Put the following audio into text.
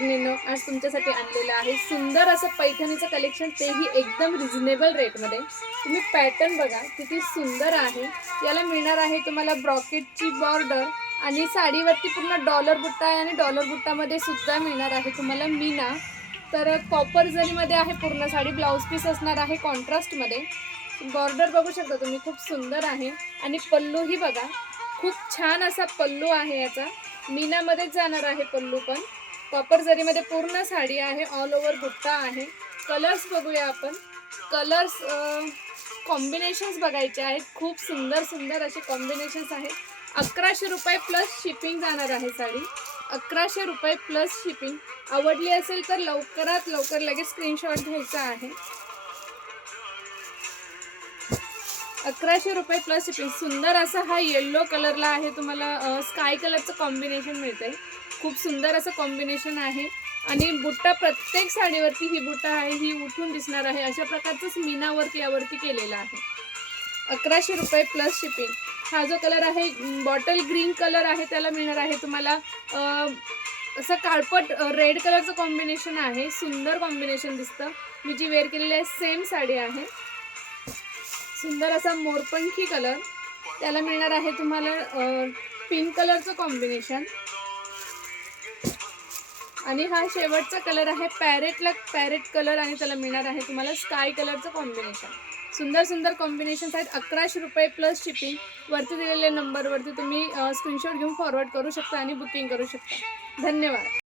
मैत्रिणींनो, आज तुमच्यासाठी आणलेलं आहे सुंदर असं पैठणीचं कलेक्शन, तेही एकदम रिझनेबल रेटमध्ये। तुम्ही पॅटर्न बघा किती सुंदर आहे। याला मिळणार आहे तुम्हाला ब्रॉकेटची बॉर्डर आणि साडीवरती पूर्ण डॉलर बुट्टा आहे आणि डॉलर बुट्टामध्ये सुद्धा मिळणार आहे तुम्हाला मीना। तर कॉपर जरीमध्ये आहे पूर्ण साडी, ब्लाउज पीस असणार आहे कॉन्ट्रास्टमध्ये। बॉर्डर बघू शकता तुम्ही, खूप सुंदर आहे। आणि पल्लूही बघा, खूप छान असा पल्लू आहे याचा, मीनामध्येच जाणार आहे पल्लू पण। कॉपर जरीमध्ये पूर्ण साडी आहे, ऑल ओव्हर बुट्टा आहे। कलर्स बघूया आपण। कलर्स कॉम्बिनेशन्स बघायचे आहेत, खूप सुंदर सुंदर असे कॉम्बिनेशन्स आहेत। 1100 रुपये प्लस शिपिंग जाणार आहे साडी, 1100 रुपये प्लस शिपिंग। आवडली असेल तर लवकरात लवकर लगेच स्क्रीनशॉट घ्यायचा आहे। 1100 रुपये प्लस शिपिंग। सुंदर असा हा येलो कलरला आहे, तुम्हाला स्काय कलरचं कॉम्बिनेशन मिळतंय। खूप सुंदर असं कॉम्बिनेशन आहे आणि बुट्टा प्रत्येक साडीवरती ही बुट्टा आहे, ही उठून दिसणार आहे, अशा प्रकारचंच मीनावरती यावरती केलेलं आहे। 1100 रुपये प्लस शिपिंग। हा जो कलर आहे बॉटल ग्रीन कलर आहे, त्याला मिळणार आहे तुम्हाला असं काळपट रेड कलरचं कॉम्बिनेशन आहे। सुंदर कॉम्बिनेशन दिसतं। मी जी वेअर केलेली आहे सेम साडी आहे, सुंदर असा मोरपंखी कलर, त्याला मिळणार आहे तुम्हाला पिंक कलरचं कॉम्बिनेशन। आणि हा शेवटचा कलर आहे पॅरेट कलर आणि त्याला मिळणार आहे तुम्हाला स्काय कलरचं कॉम्बिनेशन। सुंदर सुंदर कॉम्बिनेशन्स आहेत। 1100 रुपये प्लस शिपिंग। वरती दिलेल्या नंबरवरती तुम्ही स्क्रीनशॉट घेऊन फॉरवर्ड करू शकता आणि बुकिंग करू शकता। धन्यवाद।